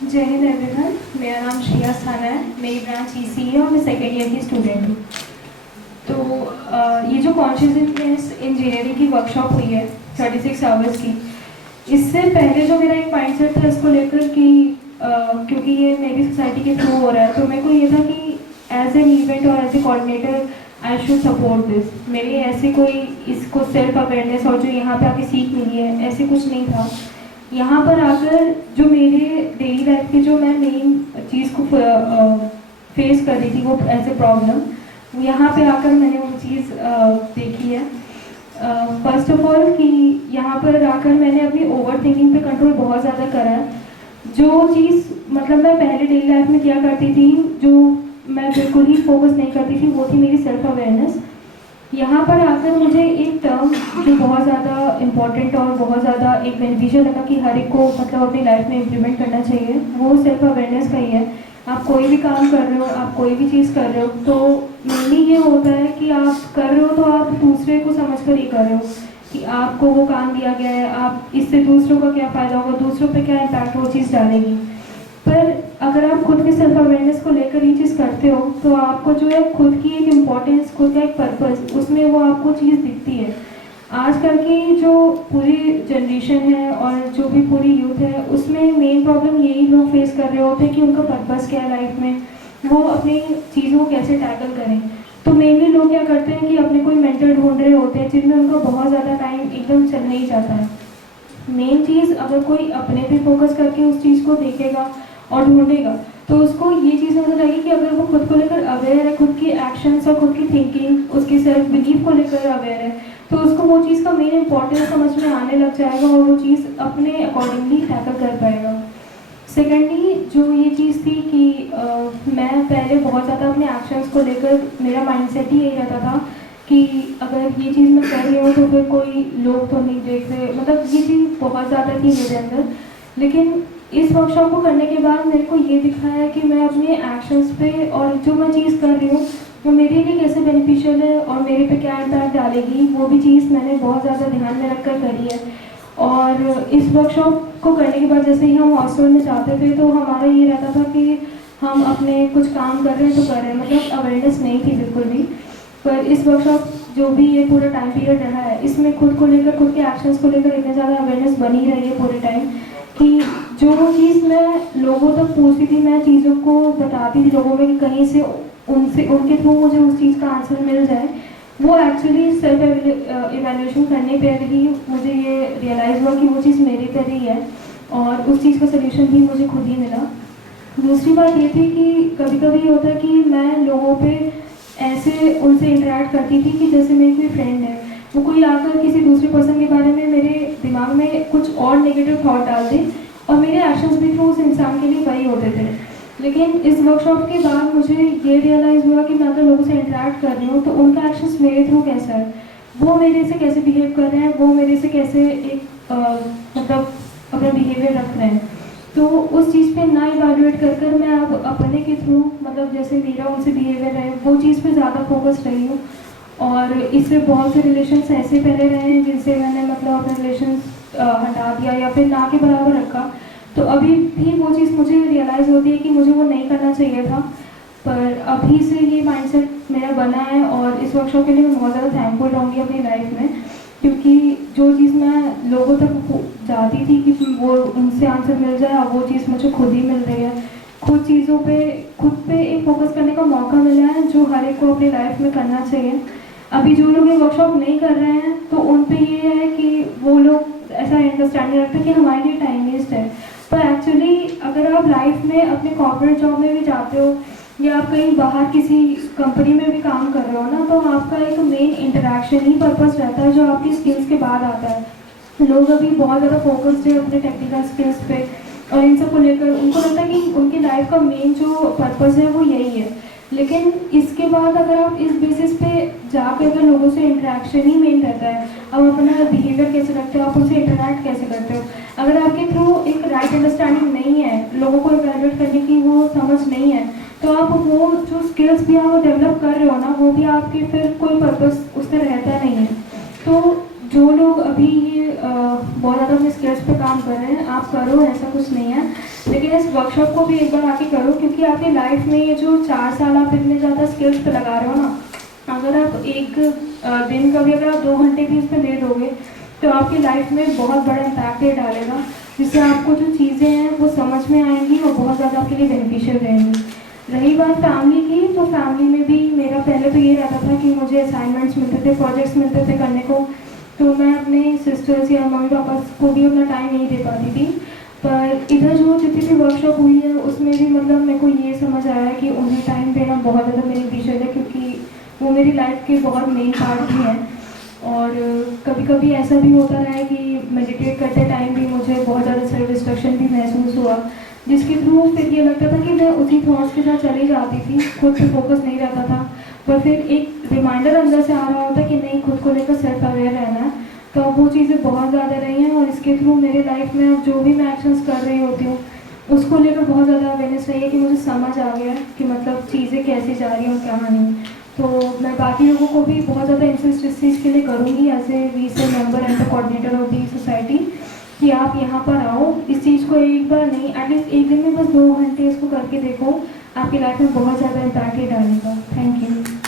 जय हिंद एवरीवन। मेरा नाम श्रेया स्थाना है, मेरी ब्रांच ईसी है और मैं सेकेंड ईयर की स्टूडेंट हूँ। तो ये जो कॉन्शियसनेस इंजीनियरिंग की वर्कशॉप हुई है 36 आवर्स की, इससे पहले जो मेरा एक माइंडसेट था इसको लेकर कि क्योंकि ये मेरी सोसाइटी के थ्रू हो रहा है, तो मेरे को ये था कि एज एन इवेंट और as a coordinator I should support this. मेरी ऐसे कोई इसको सेल्फ अवेयरनेस और जो यहाँ पे आके सीख मिली है ऐसे कुछ नहीं था। यहाँ पर आकर जो मेरे डेली लाइफ की जो मैं मेन चीज़ को फेस कर रही थी वो एज ए प्रॉब्लम, यहाँ पे आकर मैंने वो चीज़ देखी है। फर्स्ट ऑफ ऑल कि यहाँ पर आकर मैंने अपनी ओवर थिंकिंग पे कंट्रोल बहुत ज़्यादा करा है। जो चीज़ मतलब मैं पहले डेली लाइफ में किया करती थी, जो मैं बिल्कुल ही फोकस नहीं करती थी, वो थी मेरी सेल्फ अवेयरनेस। यहाँ पर आकर मुझे एक टर्म जो बहुत ज़्यादा इम्पॉर्टेंट और बहुत ज़्यादा एक बेनिफिशियल लगा कि हर एक को मतलब अपनी लाइफ में इम्प्लीमेंट करना चाहिए, वो सेल्फ अवेयरनेस का ही है। आप कोई भी काम कर रहे हो, आप कोई भी चीज़ कर रहे हो, तो मेनली ये होता है कि आप कर रहे हो तो आप दूसरे को समझ कर ही कर रहे हो कि आपको वो काम दिया गया है, आप इससे दूसरों का क्या फ़ायदा होगा, दूसरों पर क्या इम्पैक्ट वो चीज़ डालेगी। पर अगर आप खुद के सेल्फ अवेयरनेस को लेकर ये चीज़ करते हो तो आपको जो है खुद की एक इम्पोर्टेंस, खुद का एक पर्पस, उसमें वो आपको चीज़ दिखती है। आजकल की जो पूरी जनरेशन है और जो भी पूरी यूथ है, उसमें मेन प्रॉब्लम यही लोग फेस कर रहे होते हैं कि उनका पर्पस क्या है लाइफ में, वो अपनी चीज़ों को कैसे टैकल करें। तो मेनली लोग क्या करते हैं कि अपने कोई मेंटर ढूंढ रहे होते हैं जिनमें उनका बहुत ज़्यादा टाइम एकदम चल नहीं जाता है। मेन चीज़ अगर कोई अपने पे फोकस करके उस चीज़ को देखेगा और ढूंढेगा तो उसको ये चीज़ नजर आएगी कि अगर वो खुद को लेकर अवेयर है, खुद की एक्शंस और खुद की थिंकिंग, उसकी सेल्फ बिलीफ को लेकर अवेयर है, तो उसको वो चीज़ का मेन इंपॉर्टेंस समझ में आने लग जाएगा और वो चीज़ अपने अकॉर्डिंगली टैकल कर पाएगा। सेकेंडली जो ये चीज़ थी कि मैं पहले बहुत ज़्यादा अपने एक्शंस को लेकर मेरा माइंडसेट ही यही रहता था कि अगर ये चीज़ मैं कर रही हूँ तो फिर कोई लोग तो नहीं देख रहे, मतलब ये चीज़ बहुत ज़्यादा थी मेरे अंदर। लेकिन इस वर्कशॉप को करने के बाद मेरे को ये दिखा है कि मैं अपने एक्शंस पे और जो मैं चीज़ कर रही हूँ वो मेरे लिए कैसे बेनिफिशियल है और मेरे पे क्या इम्पैक्ट डालेगी, वो भी चीज़ मैंने बहुत ज़्यादा ध्यान में रख कर करी है। और इस वर्कशॉप को करने के बाद जैसे ही हम हॉस्टल में जाते थे तो हमारा ये रहता था कि हम अपने कुछ काम कर रहे हैं तो कर रहे हैं, मतलब अवेयरनेस नहीं थी बिल्कुल भी। पर इस वर्कशॉप जो भी ये पूरा टाइम पीरियड रहा है, इसमें खुद को लेकर, खुद के एक्शंस को लेकर इतने ज़्यादा अवेयरनेस बनी रही है पूरे टाइम कि जो चीज़ मैं लोगों तक पूछती थी, मैं चीज़ों को बताती थी लोगों में कि कहीं से उनसे उनके थ्रू मुझे उस चीज़ का आंसर मिल जाए, वो एक्चुअली सेल्फ इवैल्यूएशन करने पर ही मुझे ये रियलाइज़ हुआ कि वो चीज़ मेरे पर ही है और उस चीज़ का सलूशन भी मुझे खुद ही मिला। दूसरी बात ये थी कि कभी कभी ये होता है कि मैं लोगों पे ऐसे उनसे इंटरेक्ट करती थी कि जैसे मेरी कोई फ्रेंड है, वो कोई आकर किसी दूसरे पर्सन के बारे में मेरे दिमाग में कुछ और नेगेटिव थॉट डाल दे और मेरे एक्शंस भी थ्रू उस इंसान के लिए वही होते थे। लेकिन इस वर्कशॉप के बाद मुझे ये रियलाइज़ हुआ कि मैं अगर लोगों से इंटरेक्ट कर रही हूँ तो उनका एक्शंस मेरे थ्रू कैसा है, वो मेरे से कैसे बिहेव कर रहे हैं, वो मेरे से कैसे एक मतलब अपना बिहेवियर रख रहे हैं। तो उस चीज़ पे ना इवैल्यूएट कर कर मैं अब अपने के थ्रू, मतलब जैसे मेरा उनसे बिहेवियर है, वो चीज़ पे ज़्यादा फोकस रही हूँ। और इससे बहुत से रिलेशंस ऐसे पहले रहे हैं जिनसे मैंने मतलब अपने रिलेशंस हटा दिया या फिर ना के बराबर रखा। तो अभी भी वो चीज़ मुझे रियलाइज़ होती है कि मुझे वो नहीं करना चाहिए था, पर अभी से ये माइंडसेट मेरा बना है और इस वर्कशॉप के लिए मैं बहुत ज़्यादा थैंकफुल रहूँगी अपनी लाइफ में, क्योंकि जो चीज़ मैं लोगों तक जाती थी कि वो उनसे आंसर मिल जाए, अब वो चीज़ मुझे खुद ही मिल रही है। खुद चीज़ों पे, खुद पे एक फोकस करने का मौका मिला है जो हर एक को अपनी लाइफ में करना चाहिए। अभी जो लोग ये वर्कशॉप नहीं कर रहे हैं तो उन पे ये है कि वो लोग ऐसा अंडरस्टैंडिंग रखते हैं कि हमारे लिए टाइम वेस्ट है, पर एक्चुअली अगर आप लाइफ में अपने कॉर्पोरेट जॉब में भी जाते हो या आप कहीं बाहर किसी कंपनी में भी काम कर रहे हो ना, तो आपका एक मेन इंटरेक्शन ही पर्पस रहता है जो आपकी स्किल्स के बाद आता है। लोग अभी बहुत ज़्यादा फोकस्ड है अपने टेक्निकल स्किल्स पे और इन सब को लेकर उनको लगता है कि उनकी लाइफ का मेन जो पर्पस है वो यही है। लेकिन इसके बाद अगर आप इस बेसिस पे जाकर अगर लोगों से इंटरेक्शन ही मेन रहता है, आप अपना बिहेवियर कैसे रखते हो, आप उनसे इंटरेक्ट कैसे करते हो, अगर आपके थ्रू एक राइट अंडरस्टैंडिंग नहीं है, लोगों को इवैल्यूएट करने की वो समझ नहीं है, तो आप वो जो स्किल्स भी आप डेवलप कर रहे हो ना, वो भी आपके फिर कोई पर्पस उससे रहता नहीं है। तो जो लोग अभी ये बहुत ज़्यादा अपने स्किल्स पे काम कर रहे हैं, आप करो, ऐसा कुछ नहीं है, लेकिन इस वर्कशॉप को भी एक बार आके करो, क्योंकि आपकी लाइफ में ये जो 4 साल आप इतने ज़्यादा स्किल्स पे लगा रहे हो ना, अगर आप एक दिन का भी अगर आप 2 घंटे भी इस पर ले दोगे तो आपकी लाइफ में बहुत बड़ा इम्पैक्ट ये डालेगा, जिससे आपको जो चीज़ें हैं वो समझ में आएंगी और बहुत ज़्यादा आपके लिए बेनिफिशियल रहेंगी। रही बात फैमिली की, तो फैमिली में भी मेरा पहले तो ये रहता था कि मुझे असाइनमेंट्स मिलते थे, प्रोजेक्ट्स मिलते थे करने को, तो मैं अपने सिस्टर्स या मम्मी पापा को भी अपना टाइम नहीं दे पाती थी। पर इधर जो जितनी भी वर्कशॉप हुई है उसमें भी मतलब मेरे को ये समझ आया कि उन्हें टाइम देना बहुत ज़्यादा बेनिफिशियल है, क्योंकि वो मेरी लाइफ के बहुत मेन पार्ट भी हैं। और कभी कभी ऐसा भी होता रहा है कि मेडिटेट करते टाइम भी मुझे बहुत ज़्यादा सेल्फ डिस्ट्रक्शन भी महसूस हुआ, जिसके थ्रू फिर ये लगता था कि मैं उसी थॉट्स के साथ चली जाती थी, खुद पे फोकस नहीं रहता था। पर फिर एक रिमाइंडर अंदर से आ रहा होता कि नहीं, खुद को लेकर सेल्फ अवेयर रहना है, तो अब वो चीज़ें बहुत ज़्यादा रही हैं और इसके थ्रू मेरे लाइफ में अब जो भी मैं एक्शंस कर रही होती हूँ उसको लेकर बहुत ज़्यादा अवेयरनेस रही है कि मुझे समझ आ गया है कि मतलब चीज़ें कैसे जा रही हैं और क्या नहीं। तो मैं बाकी लोगों को भी बहुत ज़्यादा इंसिस्ट इस चीज़ के लिए करूँगी as a VC member and the coordinator of the society, कि आप यहाँ पर आओ, इस चीज़ को एक बार नहीं, एटलीस्ट एक दिन में बस 2 घंटे इसको करके देखो, आपकी लाइफ में बहुत ज़्यादा इम्पैक्ट डालेगा। Thank you.